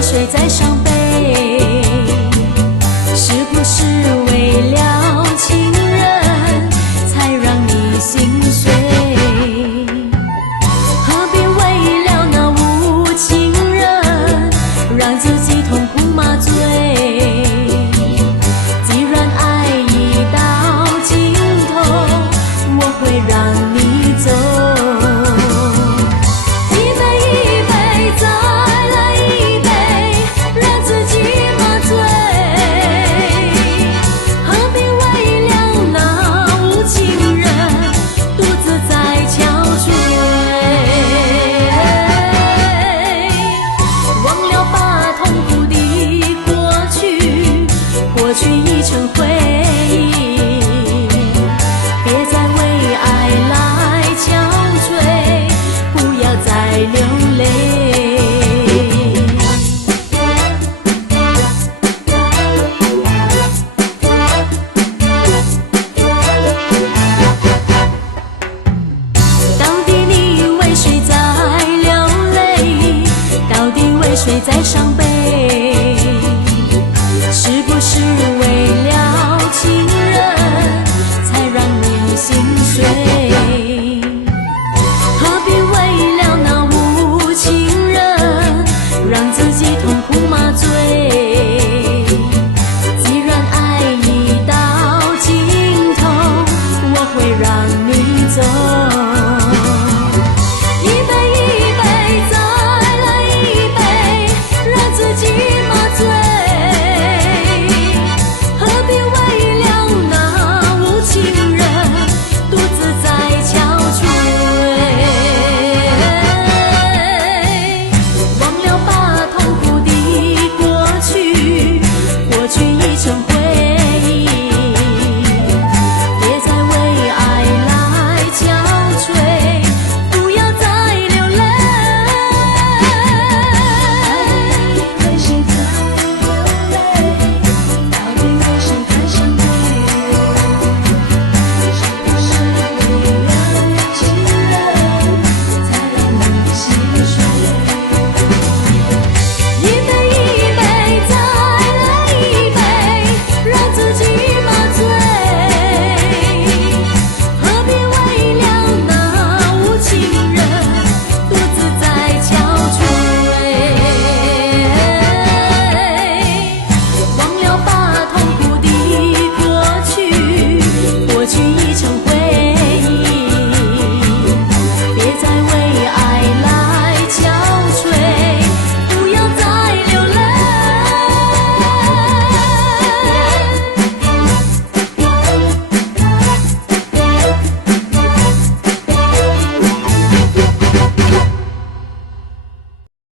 为谁在伤悲？是不是为了情人才让你心碎？何必为了那无情人让自己痛苦麻醉？既然爱已到尽头，我会让你走。过去已成回忆，别再为爱来憔悴，不要再流泪。到底你为谁在流泪？到底为谁在伤悲？是不是为了情人才让你心碎？何必为了那无情人让自己痛苦麻醉？